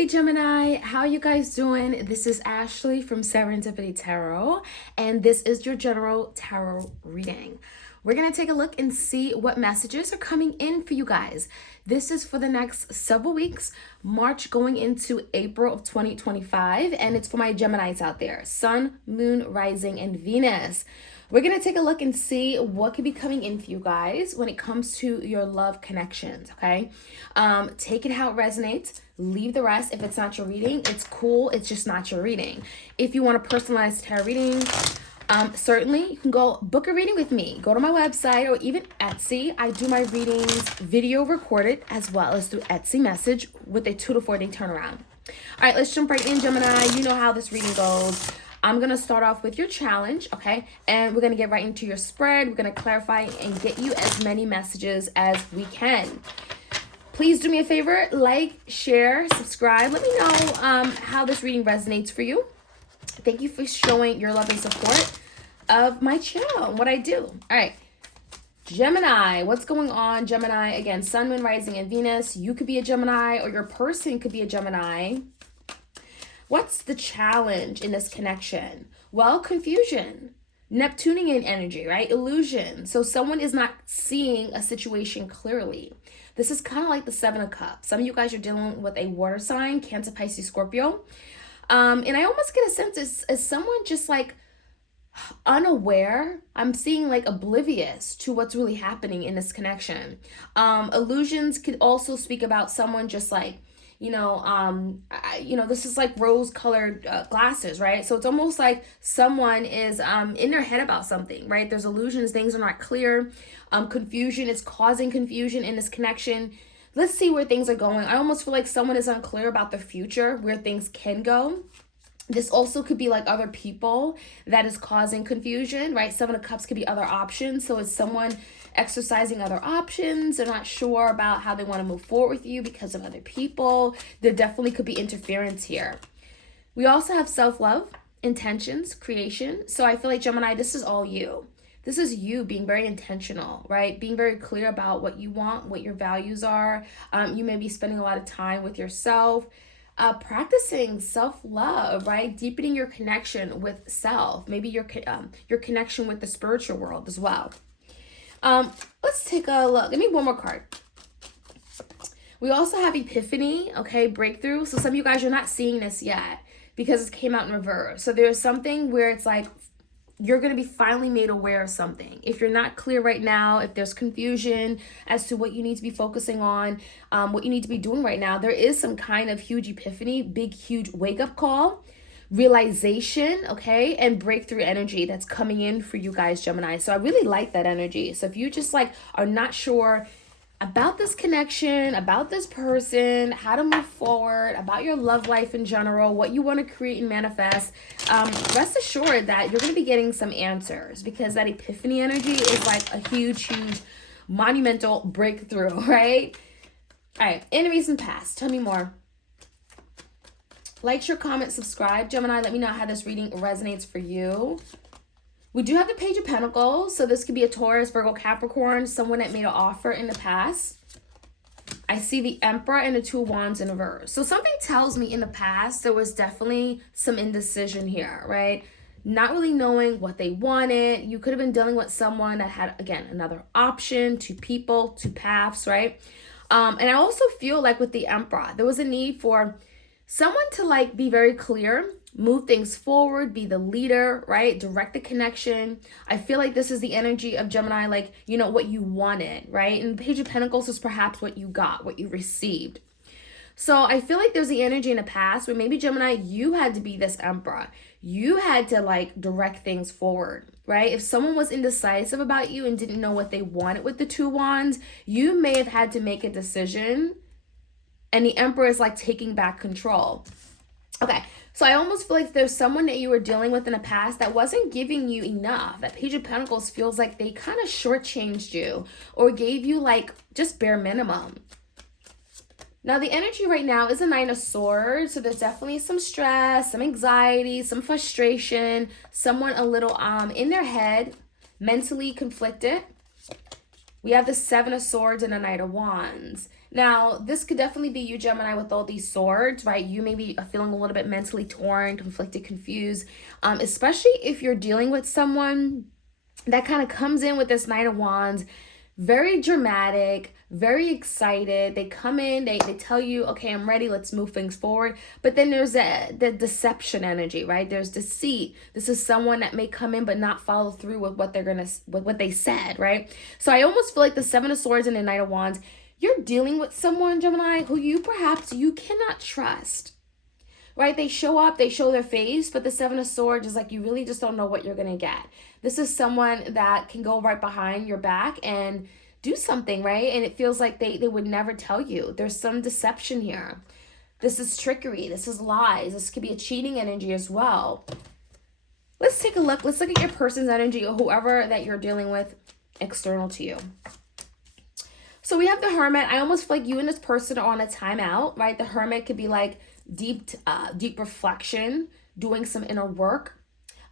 Hey Gemini, how you guys doing? This is Ashley from Serendipity Tarot, and this is your general tarot reading. We're going to take a look and see what messages are coming in for you guys. This is for the next several weeks, March going into April of 2025, and it's for my Geminis out there, Sun, Moon, Rising, and Venus. We're going to take a look and see what could be coming in for you guys when it comes to your love connections, okay? Take it how it resonates. Leave the rest. If it's not your reading, it's cool. It's just not your reading. If you want a personalized tarot reading, certainly you can go book a reading with me. Go to my website or even Etsy. I do my readings video recorded as well as through Etsy message with a 2 to 4 day turnaround. All right, let's jump right in, Gemini. You know how this reading goes. I'm going to start off with your challenge, okay? And we're going to get right into your spread. We're going to clarify and get you as many messages as we can. Please do me a favor, like, share, subscribe. Let me know how this reading resonates for you. Thank you for showing your love and support of my channel and what I do. All right, Gemini, what's going on, Gemini? Again, Sun, Moon, Rising, and Venus. You could be a Gemini or your person could be a Gemini. What's the challenge in this connection? Well, confusion, Neptunian energy, right? Illusion. So someone is not seeing a situation clearly. This is kind of like the 7 of Cups. Some of you guys are dealing with a water sign, Cancer, Pisces, Scorpio. And I almost get a sense is someone just like unaware. I'm seeing like oblivious to what's really happening in this connection. Illusions could also speak about someone just like, this is like rose-colored glasses, right? So it's almost like someone is in their head about something, right? There's illusions, things are not clear. Confusion is causing confusion in this connection. Let's see where things are going. I almost feel like someone is unclear about the future, where things can go. This also could be like other people that is causing confusion, right? 7 of Cups could be other options. So it's someone exercising other options. They're not sure about how they want to move forward with you because of other people. There definitely could be interference here. We also have self-love, intentions, creation. So I feel like Gemini, this is all you. This is you being very intentional, right? Being very clear about what you want, what your values are. You may be spending a lot of time with yourself. Practicing self-love, right? Deepening your connection with self. Maybe your connection with the spiritual world as well. Let's take a look. Give me one more card. We also have Epiphany, okay? Breakthrough. So some of you guys, you're not seeing this yet because it came out in reverse. So there's something where it's like you're going to be finally made aware of something. If you're not clear right now, if there's confusion as to what you need to be focusing on, what you need to be doing right now, there is some kind of huge epiphany, big, huge wake-up call, realization, okay, and breakthrough energy that's coming in for you guys, Gemini. So I really like that energy. So if you just like are not sure about this connection, about this person, how to move forward, about your love life in general, what you want to create and manifest, rest assured that you're going to be getting some answers because that epiphany energy is like a huge, huge, monumental breakthrough, right? All right, enemies and past. Tell me more. Like, share, comment, subscribe. Gemini, let me know how this reading resonates for you. We do have the Page of Pentacles, so this could be a Taurus, Virgo, Capricorn, someone that made an offer in the past. I see the Emperor and the 2 of Wands in reverse. So something tells me in the past there was definitely some indecision here, right? Not really knowing what they wanted. You could have been dealing with someone that had, again, another option, 2 people, 2 paths, right? And I also feel like with the Emperor, there was a need for someone to like be very clear, move things forward, be the leader, right? Direct the connection. I feel like this is the energy of Gemini, like, what you wanted, right? And the Page of Pentacles is perhaps what you got, what you received. So I feel like there's the energy in the past where maybe Gemini, you had to be this Emperor. You had to like direct things forward, right? If someone was indecisive about you and didn't know what they wanted with the 2 wands, you may have had to make a decision. And the Emperor is like taking back control. Okay, so I almost feel like there's someone that you were dealing with in the past that wasn't giving you enough. That Page of Pentacles feels like they kind of shortchanged you or gave you like just bare minimum. Now the energy right now is a 9 of Swords, so there's definitely some stress, some anxiety, some frustration, someone a little in their head, mentally conflicted. We have the 7 of Swords and the Knight of Wands. Now, this could definitely be you, Gemini, with all these swords, right? You may be feeling a little bit mentally torn, conflicted, confused, especially if you're dealing with someone that kind of comes in with this Knight of Wands, very dramatic, very excited. They come in, they tell you, okay, I'm ready, let's move things forward. But then there's the deception energy, right? There's deceit. This is someone that may come in but not follow through with what with what they said, right? So I almost feel like the Seven of Swords and the Knight of Wands, you're dealing with someone, Gemini, who you cannot trust. Right? They show up, they show their face, but the Seven of Swords is like you really just don't know what you're going to get. This is someone that can go right behind your back and do something, right? And it feels like they would never tell you. There's some deception here. This is trickery. This is lies. This could be a cheating energy as well. Let's take a look. Let's look at your person's energy or whoever that you're dealing with external to you. So we have the Hermit. I almost feel like you and this person are on a timeout, right? The Hermit could be like deep reflection, doing some inner work.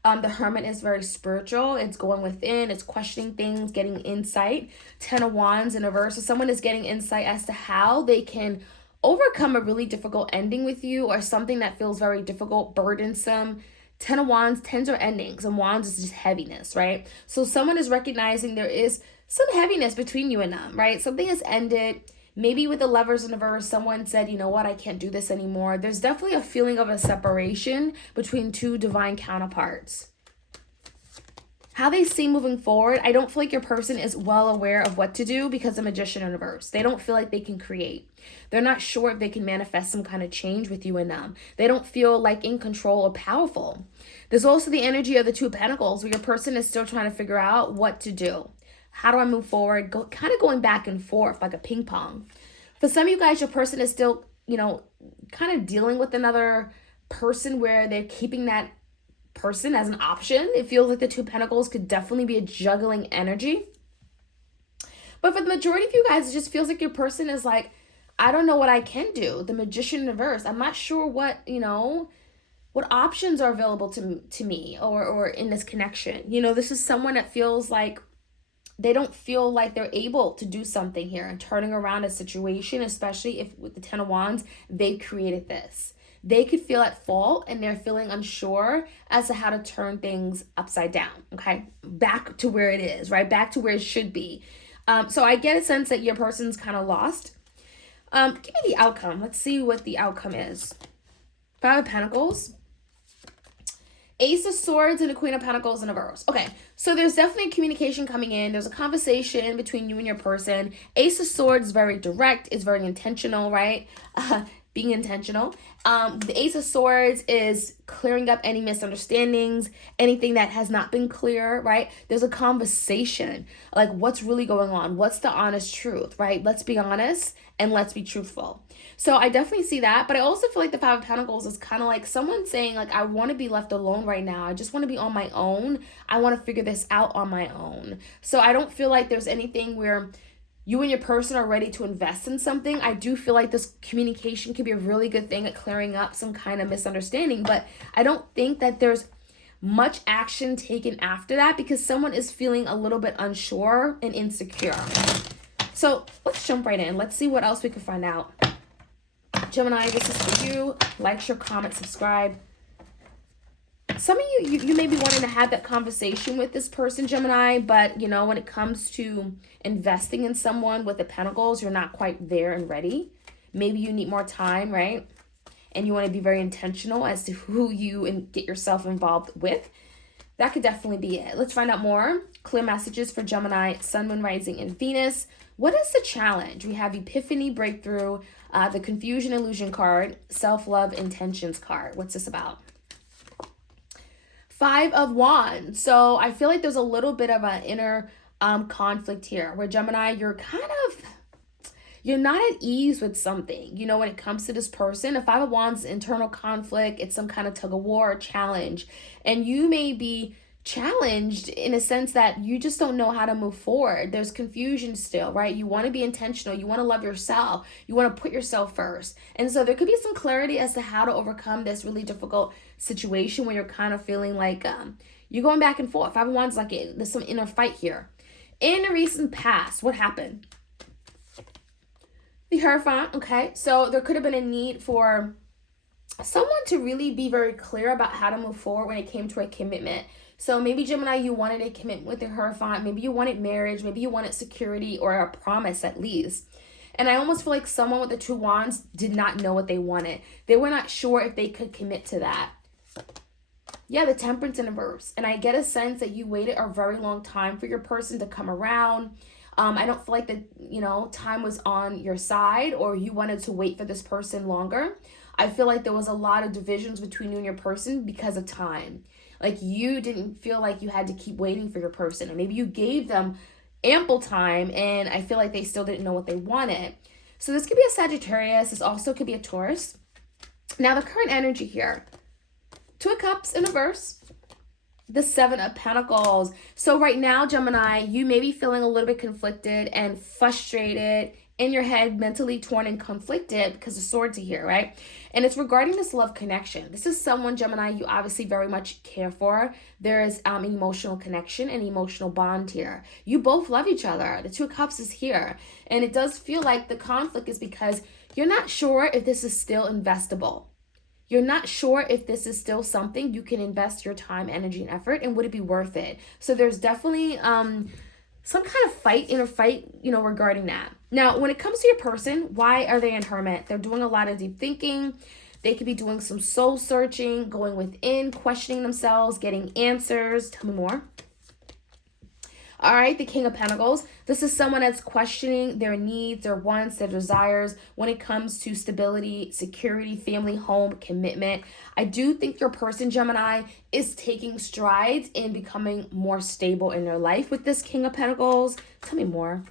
The Hermit is very spiritual. It's going within. It's questioning things, getting insight. 10 of Wands in reverse. So someone is getting insight as to how they can overcome a really difficult ending with you or something that feels very difficult, burdensome. 10 of Wands, tens are endings, and Wands is just heaviness, right? So someone is recognizing there is some heaviness between you and them, right? Something has ended. Maybe with the Lovers in reverse, someone said, you know what, I can't do this anymore. There's definitely a feeling of a separation between two divine counterparts. How they see moving forward, I don't feel like your person is well aware of what to do because the Magician in reverse. They don't feel like they can create. They're not sure if they can manifest some kind of change with you and them. They don't feel like in control or powerful. There's also the energy of the Two of Pentacles where your person is still trying to figure out what to do. How do I move forward? Kind of going back and forth like a ping pong. For some of you guys, your person is still, kind of dealing with another person where they're keeping that person as an option. It feels like the Two of Pentacles could definitely be a juggling energy. But for the majority of you guys, it just feels like your person is like, I don't know what I can do. The Magician in reverse. I'm not sure what options are available to me or in this connection. This is someone that feels like they don't feel like they're able to do something here and turning around a situation, especially if with the 10 of Wands, they created this. They could feel at fault and they're feeling unsure as to how to turn things upside down, okay? Back to where it is, right? Back to where it should be. So I get a sense that your person's kind of lost. Give me the outcome. Let's see what the outcome is. 5 of Pentacles. Ace of Swords and the Queen of Pentacles in reverse. Okay, so there's definitely communication coming in. There's a conversation between you and your person. Ace of Swords is very direct. It's very intentional, right? Being intentional. The Ace of Swords is clearing up any misunderstandings, anything that has not been clear, right? There's a conversation, like what's really going on? What's the honest truth, right? Let's be honest and let's be truthful. So I definitely see that, but I also feel like the 5 of Pentacles is kind of like someone saying like, I want to be left alone right now. I just want to be on my own. I want to figure this out on my own. So I don't feel like there's anything where you and your person are ready to invest in something. I do feel like this communication could be a really good thing at clearing up some kind of misunderstanding, but I don't think that there's much action taken after that because someone is feeling a little bit unsure and insecure. So let's jump right in. Let's see what else we can find out. Gemini, this is for you. Like, share, comment, subscribe. Some of you may be wanting to have that conversation with this person, Gemini, but, when it comes to investing in someone with the Pentacles, you're not quite there and ready. Maybe you need more time, right? And you want to be very intentional as to who you get yourself involved with. That could definitely be it. Let's find out more. Clear messages for Gemini, Sun, Moon, Rising, and Venus. What is the challenge? We have Epiphany, Breakthrough, the Confusion, Illusion card, Self-Love, Intentions card. What's this about? 5 of Wands. So I feel like there's a little bit of an inner conflict here where Gemini, you're not at ease with something, when it comes to this person. A 5 of Wands is internal conflict. It's some kind of tug of war, challenge. And you may be challenged in a sense that you just don't know how to move forward. There's confusion still, right? You want to be intentional. You want to love yourself. You want to put yourself first. And so there could be some clarity as to how to overcome this really difficult situation where you're kind of feeling like you're going back and forth. 5 of Wands, like there's some inner fight here. In the recent past, what happened? The Hierophant, okay? So there could have been a need for someone to really be very clear about how to move forward when it came to a commitment. So maybe Gemini, you wanted a commitment with the Hierophant. Maybe you wanted marriage. Maybe you wanted security or a promise at least. And I almost feel like someone with the Two Wands did not know what they wanted. They were not sure if they could commit to that. Yeah, the Temperance in reverse. And I get a sense that you waited a very long time for your person to come around. I don't feel like that, time was on your side or you wanted to wait for this person longer. I feel like there was a lot of divisions between you and your person because of time. Like you didn't feel like you had to keep waiting for your person. And maybe you gave them ample time and I feel like they still didn't know what they wanted. So this could be a Sagittarius. This also could be a Taurus. Now the current energy here. Two of Cups in reverse. The Seven of Pentacles. So right now, Gemini, you may be feeling a little bit conflicted and frustrated, in your head, mentally torn and conflicted because the Swords are here, right? And it's regarding this love connection. This is someone, Gemini, you obviously very much care for. There is an emotional connection and emotional bond here. You both love each other. The Two of Cups is here. And it does feel like the conflict is because you're not sure if this is still investable. You're not sure if this is still something you can invest your time, energy, and effort, and would it be worth it? So there's definitely some kind of inner fight, regarding that. Now, when it comes to your person, why are they in Hermit? They're doing a lot of deep thinking. They could be doing some soul searching, going within, questioning themselves, getting answers. Tell me more. All right, the King of Pentacles. This is someone that's questioning their needs, their wants, their desires when it comes to stability, security, family, home, commitment. I do think your person, Gemini, is taking strides in becoming more stable in their life with this King of Pentacles. Tell me more.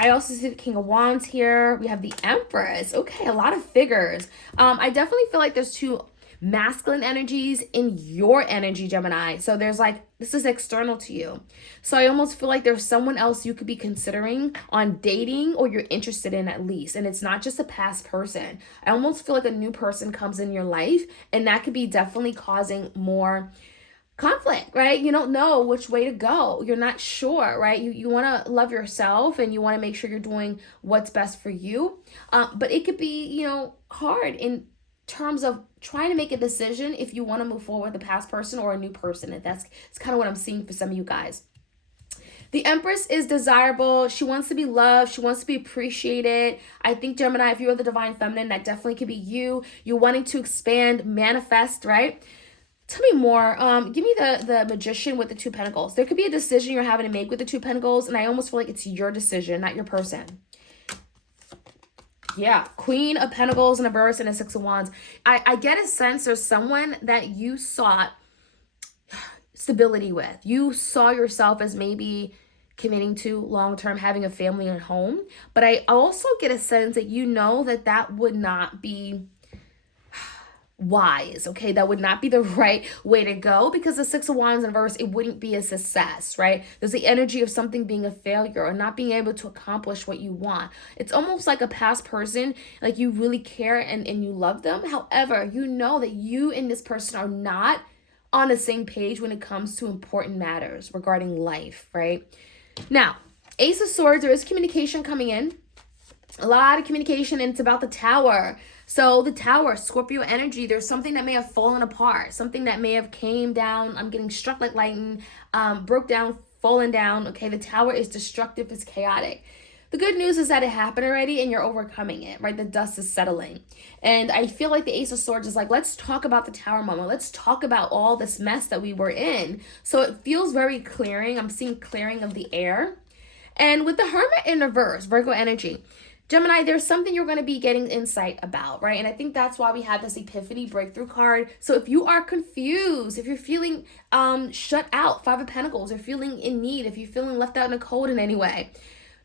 I also see the King of Wands here. We have the Empress. Okay, a lot of figures. I definitely feel like there's two masculine energies in your energy, Gemini. So there's this is external to you. So I almost feel like there's someone else you could be considering on dating or you're interested in at least. And it's not just a past person. I almost feel like a new person comes in your life and that could be definitely causing more conflict, right? You don't know which way to go. You're not sure, right? You want to love yourself and you want to make sure you're doing what's best for you. But it could be, hard in terms of trying to make a decision if you want to move forward with a past person or a new person. And it's kind of what I'm seeing for some of you guys. The Empress is desirable. She wants to be loved. She wants to be appreciated. I think, Gemini, if you are the Divine Feminine, that definitely could be you. You're wanting to expand, manifest, right? Tell me more. Give me the Magician with the Two Pentacles. There could be a decision you're having to make with the Two Pentacles, and I almost feel like it's your decision, not your person. Yeah, Queen of Pentacles in a reverse and a Six of Wands. I get a sense there's someone that you sought stability with. You saw yourself as maybe committing to long-term, having a family and home. But I also get a sense that that would not be wise, okay? That would not be the right way to go because the Six of Wands in reverse, it wouldn't be a success, right? There's the energy of something being a failure or not being able to accomplish what you want. It's almost like a past person, like you really care and you love them. However, you know that you and this person are not on the same page when it comes to important matters regarding life, right? Now, Ace of Swords, there is communication coming in. A lot of communication, and it's about the Tower. So the Tower, Scorpio energy, there's something that may have fallen apart, something that may have came down. I'm getting struck like lightning, broke down, fallen down. Okay, the Tower is destructive, it's chaotic. The good news is that it happened already and you're overcoming it, right? The dust is settling. And I feel like the Ace of Swords is like, let's talk about the Tower moment. Let's talk about all this mess that we were in. So it feels very clearing. I'm seeing clearing of the air. And with the Hermit in reverse, Virgo energy, Gemini, there's something you're going to be getting insight about, right? And I think that's why we have this Epiphany breakthrough card. So if you are confused, if you're feeling shut out, Five of Pentacles, or feeling in need, if you're feeling left out in the cold in any way,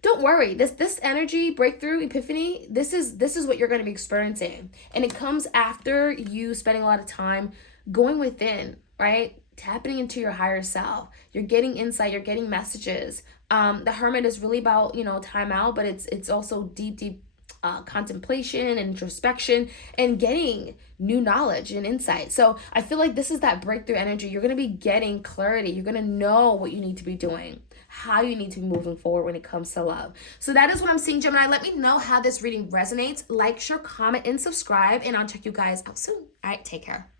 don't worry. This energy, breakthrough, Epiphany, this is what you're going to be experiencing. And it comes after you spending a lot of time going within, right? Tapping into your higher self. You're getting insight, you're getting messages. The Hermit is really about, time out, but it's also deep contemplation and introspection and getting new knowledge and insight. So I feel like this is that breakthrough energy. You're going to be getting clarity. You're going to know what you need to be doing. how you need to be moving forward when it comes to love. So that is what I'm seeing, Gemini. Let me know how this reading resonates. Like, share, comment, and subscribe, and I'll check you guys out soon. All right, take care.